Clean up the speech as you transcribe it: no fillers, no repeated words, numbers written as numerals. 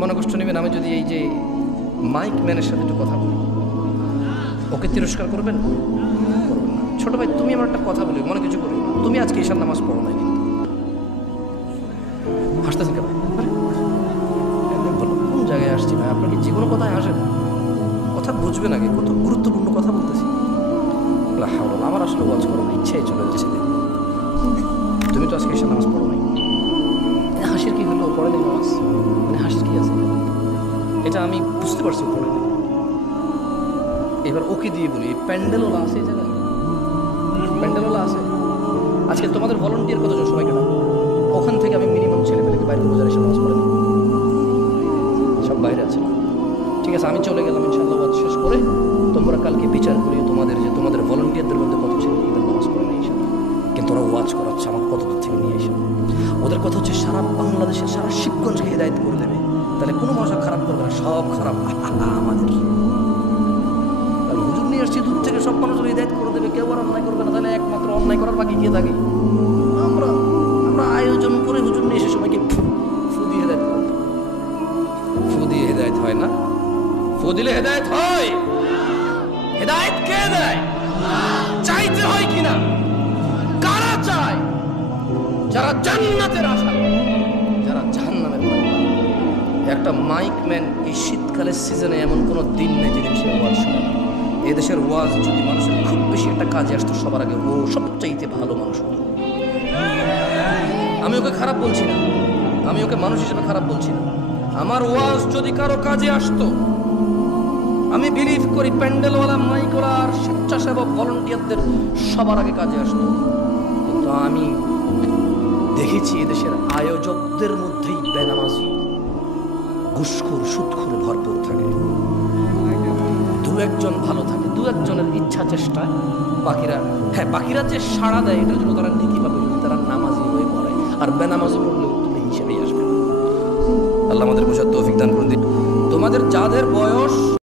মনে কষ্ট নেবেন আমি যদি এই যে মাইক ম্যানের সাথে একটু কথা বলি, ওকে তিরস্কার করবেন? করবেন না। ছোট ভাই তুমি আমার একটা কথা বলি, মনে কিছু করি, তুমি আজকে ঈশার নামাজ পড়ো নাই কিন্তু। হাসতেছেন কেন? কোন জায়গায় আসছি ভাই? আপনার কি যে কোনো কথায় হাসেন? কথা বুঝবেন আগে, কত গুরুত্বপূর্ণ কথা বলতেছি। আমার আসলে ওয়াজ করার ইচ্ছাই চলে যাচ্ছে। তুমি তো আজকে ঈশার নামাজ পড়ো নাই, হাসির কি হলো? পড়ে নেই নামাজ, মানে হাসির কি আছে? এটা আমি বুঝতে পারছি পড়ে নেই। এবার ওকে দিয়ে বলি, প্যান্ডেলওয়ালা আছে এই জায়গায়? প্যান্ডেলওয়ালা আছে? আজকে তোমাদের ভলান্টিয়ার কতজন? সবাইকে ডাকো। ওখান থেকে আমি মিনিমাম ছেলেমেয়েকে বাইরে বোঝার এসে নামাজ পড়ে নেই, সব বাইরে আছে। ঠিক আছে, আমি চলে গেলাম ইনশাআল্লাহ। ওয়াজ শেষ করে তোমরা কালকে বিচার করিও তোমাদের যে তোমাদের ভলান্টিয়ারদের মধ্যে কত ছেলে ঈদের নামাজ পড়ে নেই ইনশাআল্লাহ। কিন্তু ওরা ওয়াজ করাচ্ছে আমাকে কত দূর থেকে নিয়ে এসে। ওদের কথা হচ্ছে সারা বাংলাদেশের সারা শিবগঞ্জকে হিদায়ত করে দেবে। তাহলে কোনো মানুষ খারাপ করবে না, সব খারাপ আমাদের। হুজুর নিয়ে আসছি দূর থেকে, সব মানুষের হিদায়ত করে দেবে, কেউ আর অন্যায় করবে না। তাহলে একমাত্র অন্যায় করার বাকি কে থাকে? আমরা আমরা আয়োজন করে হুজুর নিয়ে এসে সবাইকে ফু দিয়ে হিদায়ত করে। ফু দিয়ে হিদায়ত হয় না, ফু দিলে হেদায়েত হয়। হেদায়েত কে দেয়? চাইতে হয় কিনা? কারা চায়? যারা জান্নাতের আশা করে, যারা জাহান্নামের ভয়। একটা মাইক ম্যান এই শীতকালের সিজনে এমন কোনো দিন নেই যেদিন সে ওয়াজ শোনে। এদেশের ওয়াজ যদি মানুষের খুব বেশি একটা কাজে আসতো, সবার আগে ও সবচাইতে ভালো মানুষ হতো। আমি ওকে খারাপ বলছি না, আমি ওকে মানুষ হিসেবে খারাপ বলছি না। আমার ওয়াজ যদি কারো কাজে আসতো, আমি বিলিভ করি প্যান্ডেলওয়ালা, মাইকওয়ালা আর স্বেচ্ছাসেবক ভলান্টিয়ারদের সবার আগে কাজে আসতো। কিন্তু আমি দেখেছি এদেশের আয়োজকদের মধ্যেই বেনামাজি, ঘুষখোর, সুদখোরে ভরপুর থাকে। দু একজন ভালো থাকে, দু একজনের ইচ্ছা চেষ্টায়। বাকিরা যে সাড়া দেয় এটার জন্য তারা নেকি পাবে যদি তারা নামাজি হয়ে পড়ে। আর বেনামাজি পড়লেও তুমি হিসেবেই আসবে। আল্লাহ আমাদের বোঝার তৌফিক দান করুন। তোমাদের যাদের বয়স